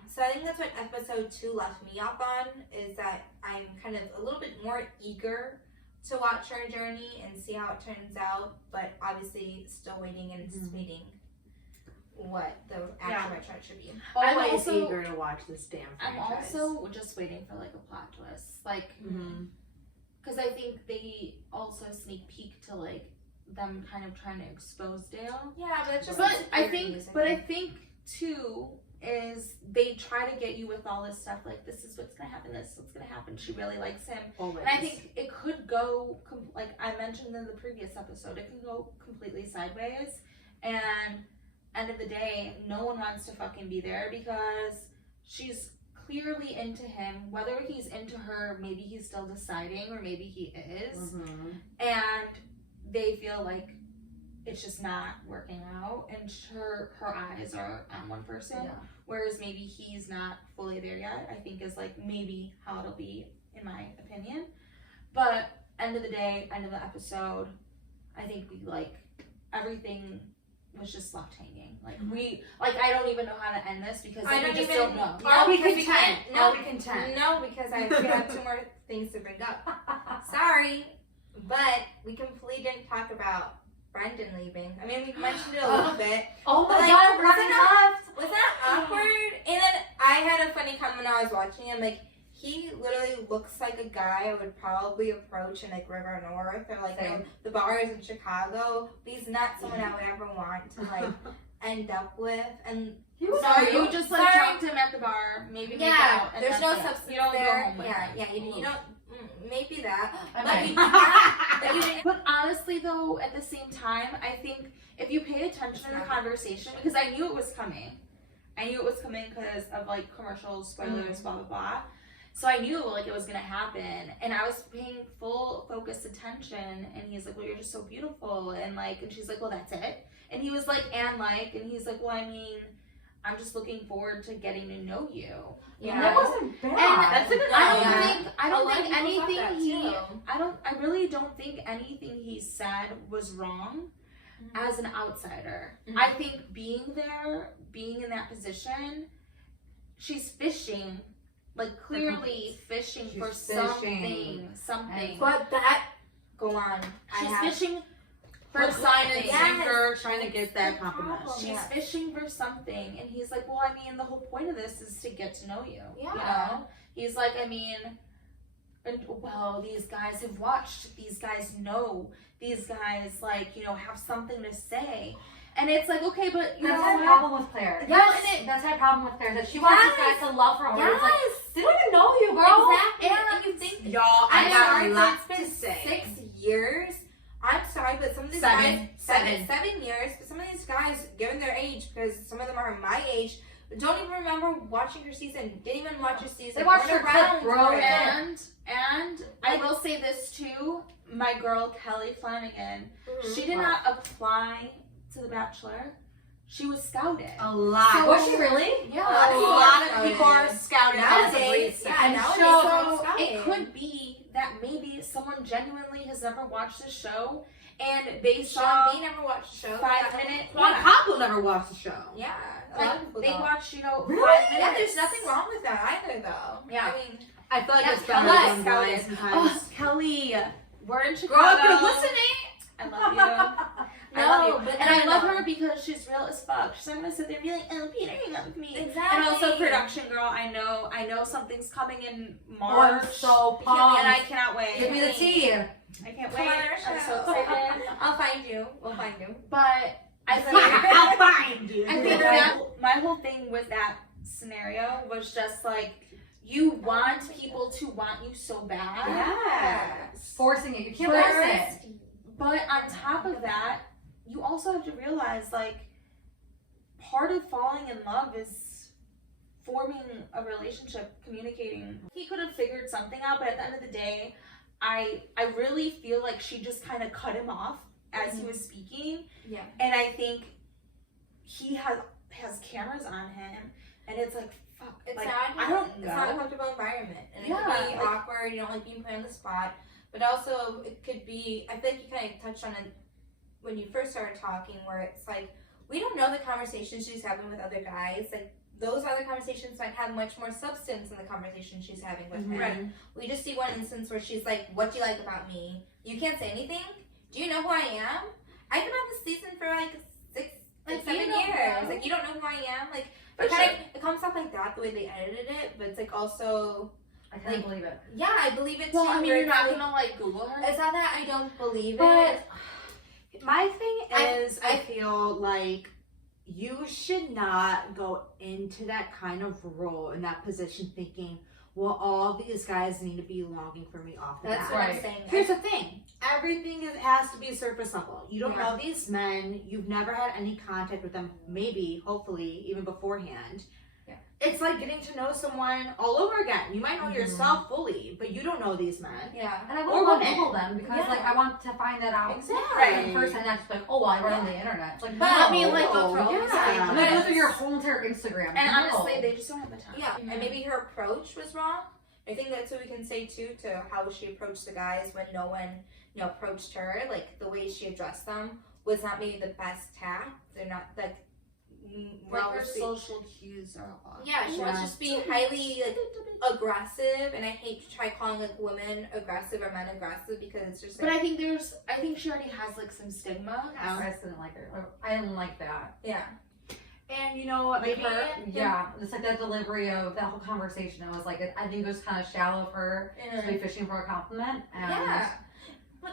So I think that's what episode 2 left me off on, is that I'm kind of a little bit more eager to watch her journey and see how it turns out, but obviously still waiting and anticipating what the actual Bachelorette should be. I'm always also- eager to watch this damn I'm franchise. also just waiting for like a plot twist, like because I think they also sneak peek to like them kind of trying to expose Dale. Yeah, but it's just. But I think too is they try to get you with all this stuff like this is what's gonna happen, this is what's gonna happen. She really likes him, Always. and I think it could go like I mentioned in the previous episode, it can go completely sideways. And end of the day, no one wants to fucking be there because she's clearly into him. Whether he's into her, maybe he's still deciding, or maybe he is, and they feel like it's just not working out, and her eyes are on one person, whereas maybe he's not fully there yet. I think is like maybe how it'll be, in my opinion. But end of the day, end of the episode, I think we like everything was just left hanging. I don't even know how to end this because I we just even- don't know. Are we because we content? can't- Are we content? No, because I have 2 more things to bring up. Sorry, but we completely didn't talk about Brendan leaving. I mean, we mentioned it a little bit. Oh my Like, god, was Brendan it not- left. Was that awkward? And then I had a funny comment when I was watching him. Like, he literally looks like a guy I would probably approach in like River North or like the bars in Chicago. But he's not someone I would ever want to like end up with. And He was So cute. you just like talked to him at the bar, maybe make yeah, out, and there's that's no it. substance You don't there. go home with Yeah, him. you don't. Maybe that. I But might. you but you didn't. But honestly, though, at the same time, I think if you pay attention to the conversation, because I knew it was coming. I knew it was coming because of like commercials, spoilers, blah blah blah. So I knew like it was gonna happen, and I was paying full focused attention. And he's like, "Well, you're just so beautiful," and she's like, "Well, that's it." And he was like, and he's like, "Well, I mean, I'm just looking forward to getting to know you." Yeah. That wasn't bad. And That's a good I don't A lot of think people thought anything that, he too. I really don't think anything he said was wrong as an outsider. Mhm. I think being there, being in that position, she's fishing, like clearly fishing She's for fishing. something. But that. Go on. She's fishing for a sign and Yes. sinker. Trying to get that compliment. problem. She's Yes. fishing for something, and he's like, "Well, I mean, the whole point of this is to get to know you." Yeah. You know? He's like, I mean, and well, these guys have watched. These guys know. These guys, have something to say, and it's like, okay, but you That's know my what? problem with Claire. Yes. That's my problem with Claire. That she wants this guy to love her. Or it's like, they don't even know you, bro. Exactly. And you think Y'all, I I'm got sorry, a but lot it's to been say. 6 years. I'm sorry, but some of these Seven. guys, 7 years, but some of these guys, given their age, because some of them are my age, don't even remember watching her season, didn't even watch her season. They watched weren't her clip, around bro. for it. And I will say this too. My girl Kelly Flanagan, Mhm. she did not apply to The Bachelor. She was scouted. A lot. Was she really? Yeah, A lot of people are scouted as of Nowadays, recent. yeah, And nowadays, so someone's it scouted. could be that maybe someone genuinely has never watched the show and they Sean saw B never watched the show. 5 minute. Juan Yeah, Pablo never watched the show. Yeah, a lot of like people they don't. watched, Really? 5 minutes. Yeah, there's nothing wrong with that either, though. Yeah. I mean, I feel like Yeah, it's better Kelly than scouted. boys sometimes. Oh, Kelly, we're in Girl, Chicago. if you're listening. I love you. I love you. but And I love no. her because she's real as fuck. She's not gonna sit there and be like, "Oh, Peter, hang out with me." Exactly. And also, production girl, I know something's coming in Oh, March. I'm so and pumped. I cannot wait. Give me the tea. I can't Come wait. on our I'm so show. excited. I'll find you. We'll find you. But I think I'll find you. I think that my whole thing with that scenario was just like, you want people to want you so bad. Yes. Forcing it. You can't But- force it. But on top of that, you also have to realize, like, part of falling in love is forming a relationship, communicating. He could have figured something out, but at the end of the day, I really feel like she just kind of cut him off as he was speaking. Yeah. And I think he has cameras on him, and it's like, fuck. It's like, not. I don't It's not a know. comfortable environment, and it Yeah, could be like- awkward. You don't like being put on the spot, but also it could be. I think you kind of touched on it when you first started talking, where it's like we don't know the conversations she's having with other guys. Like those other conversations might have much more substance than the conversation she's having with him. Right. We just see one instance where she's like, "What do you like about me? You can't say anything. Do you know who I am? I've been on this season for like 7 you know years. who- Like you don't know who I am. Like For it, sure. it comes off like that the way they edited it, but it's like also I can't believe it. yeah, I believe it Well, too. I mean, where you're not it's gonna like Google her. It's not that I don't believe But it. my thing I- is, I feel like you should not go into that kind of role in that position thinking, well, all these guys need to be longing for me off the That's bat. what Right. I'm saying. Here's the thing. Everything has to be surface level. You don't Yeah. know these men. You've never had any contact with them, maybe, hopefully, even beforehand. Yeah. It's like getting to know someone all over again. You might know yourself fully, but you don't know these men. Yeah. And I Or will want women. Google them because Yeah. like I want to find that out Exactly. in person, not just like, oh, well, I read on the internet. It's like, But no. I mean, like, Oh, look for all these yeah. things. I'm gonna go through your whole entire Instagram. And No. honestly, they just don't have the time. Yeah, and maybe her approach was wrong. I think that's what we can say too to how she approached the guys when no one, approached her. Like the way she addressed them was not maybe the best tact. They're not like Like her social cues are off. Yeah, she was just being highly like aggressive, and I hate to try calling like women aggressive or men aggressive because it's just. But Like, I think she already has like some stigma. I just didn't like her. I didn't like that. yeah. And you know what? Like Maybe her, yeah, it's like that delivery of that whole conversation. I was like, I think it was kind of shallow of her to be fishing for a compliment and Yeah.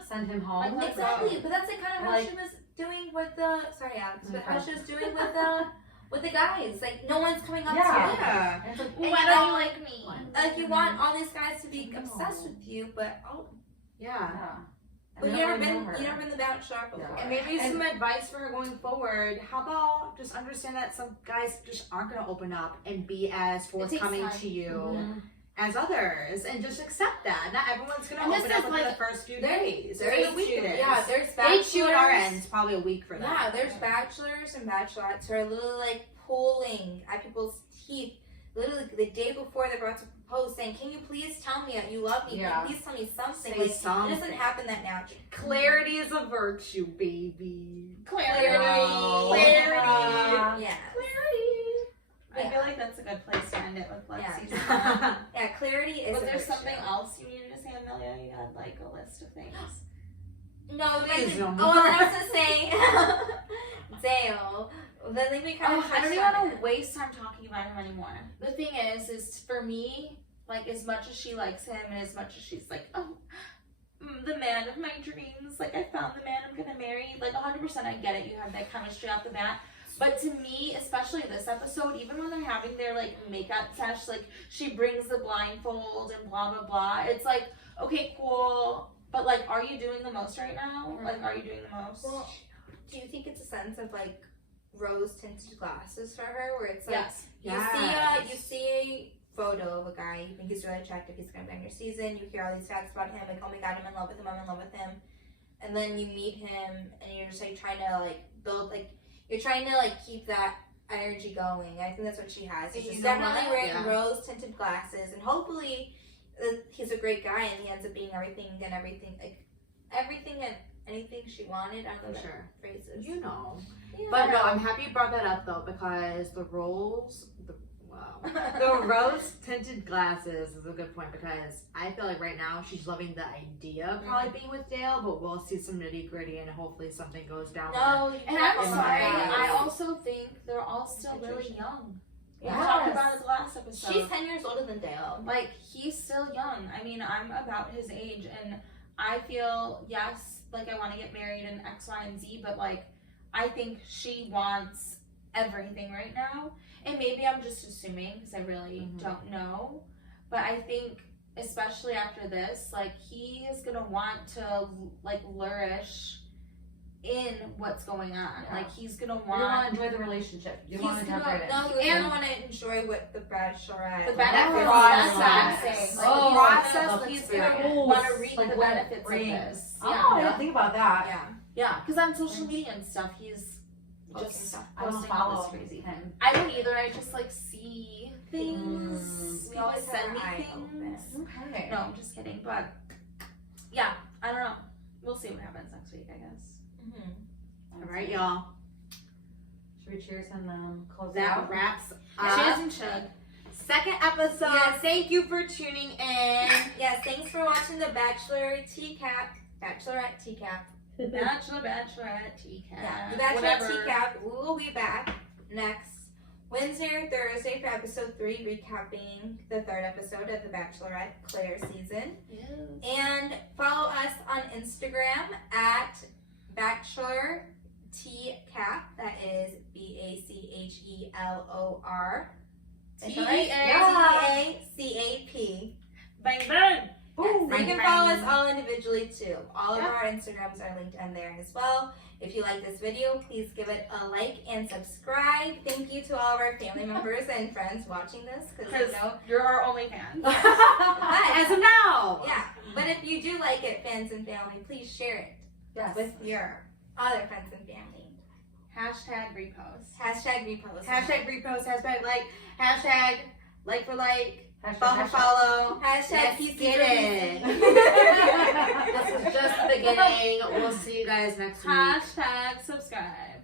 send him home. Like, Exactly, but that's like kind of how Like- she was doing with the. Sorry, Alex, but how Okay. she was doing with the guys. Like no one's coming up Yeah. to you. Yeah. And it's like, Well, And why you don't know, you like me? Like you want all these guys to be No. obsessed with you, but yeah. yeah. but And you I never don't been know her. you never been the Bachelorette before. And maybe some advice for her going forward. How about just understand that some guys just aren't going to open up and be as forthcoming time. to you Mhm. as others, and just accept that. Not everyone's going And to this open up is within like- the first few there- days. There's Maybe a week. yeah, there's They chew at our bachelors- ends, probably a week for that. Yeah, there's bachelors and bachelorettes who are literally like pulling at people's teeth, literally the day before they're about to propose, saying, "Can you please tell me that you love me? Yeah. Can you please tell me something?" Say Like, something. it doesn't happen that naturally. Clarity is a virtue, baby. Clarity. Wow. Clarity. Yeah, I feel like that's a good place to end it with Yeah. season. yeah. Clarity is. Was a there virtue. something else you needed to say, Amelia? You had like a list of things. No, but Please, no. oh, I was gonna say, Dale. I think we kind of. I don't even want to waste time talking about him anymore. The thing is for me, like as much as she likes him and as much as she's like, oh, the man of my dreams, like I found the man I'm gonna marry, like 100% I get it. You have that chemistry off the bat. But to me, especially this episode, even when they're having their like makeup sesh, like she brings the blindfold and blah blah blah. It's like, okay, cool, but like, are you doing the most right now? Like, are you doing the most? Well, do you think it's a sense of like rose tinted glasses for her, where it's like Yes. you see a photo of a guy, you think he's really attractive, he's gonna be on your season, you hear all these facts about him, like, oh my god, I'm in love with him, and then you meet him and you're just like trying to like build like you're trying to like keep that energy going. I think that's what she has. And She's you know definitely what? wearing Yeah. rose tinted glasses, and hopefully he's a great guy and he ends up being everything and anything she wanted. I don't know For that sure. phrases. You know. Yeah. But no, I'm happy you brought that up though, because the rose tinted glasses is a good point, because I feel like right now she's loving the idea of probably being with Dale, but we'll see some nitty gritty and hopefully something goes down. No, you And can't I'm go sorry, back. I also think they're all still really young. We Yes. talked about it last episode. She's 10 years older than Dale. Like, he's still young. I mean, I'm about his age, and I feel, yes, like I want to get married and X, Y, and Z, but like, I think she wants everything right now. And maybe I'm just assuming, because I really don't know. But I think, especially after this, like, he is going to want to, like, flourish in what's going on. Yeah. Like, he's going to You want want... to enjoy the relationship. You He's want to jump gonna, right in. no, he's gonna want to enjoy what the Bachelorette. The like, benefits, process. that's what I'm saying. Like, Oh, process, the he's going to experience. want to reap Like the what benefits of brings. this. Oh, Yeah. I didn't think about that. Yeah. Yeah, because on social media and stuff, he's Posting just stuff. I don't posting all follow this crazy. him. I don't either. I just like see things. We People always send me have our eye things. Okay. No, I'm just kidding. But yeah, I don't know. We'll see what happens next week, I guess. Mm-hmm. All right, y'all. Should we cheers and close it That out? wraps Cheers up and chug. second episode. Yes. Thank you for tuning in. Yes, thanks for watching the Bachelorette TCAP. Bachelorette, TCAP. Yeah, the Bachelorette whatever. TCAP. We will be back next Wednesday or Thursday for episode 3, recapping the 3rd episode of the Bachelorette Claire season. Yes. And follow us on Instagram at Bachelor TCAP. That is BACHELOR. TACAP. Bang bang. Yes, Ooh, you can bang, follow bang. us all individually too. All of Yeah. our Instagrams are linked on there as well. If you like this video, please give it a like and subscribe. Thank you to all of our family members and friends watching this, because I Because know. you're our only fan. As of now. Yeah, but if you do like it, fans and family, please share it Yes. with your other friends and family. Hashtag repost. Hashtag repost. Hashtag repost, hashtag like for like, Hashtag, follow for hashtag. follow. Hashtag Let's PC get for it. PC. This is just the beginning. We'll see you guys next week. Hashtag subscribe.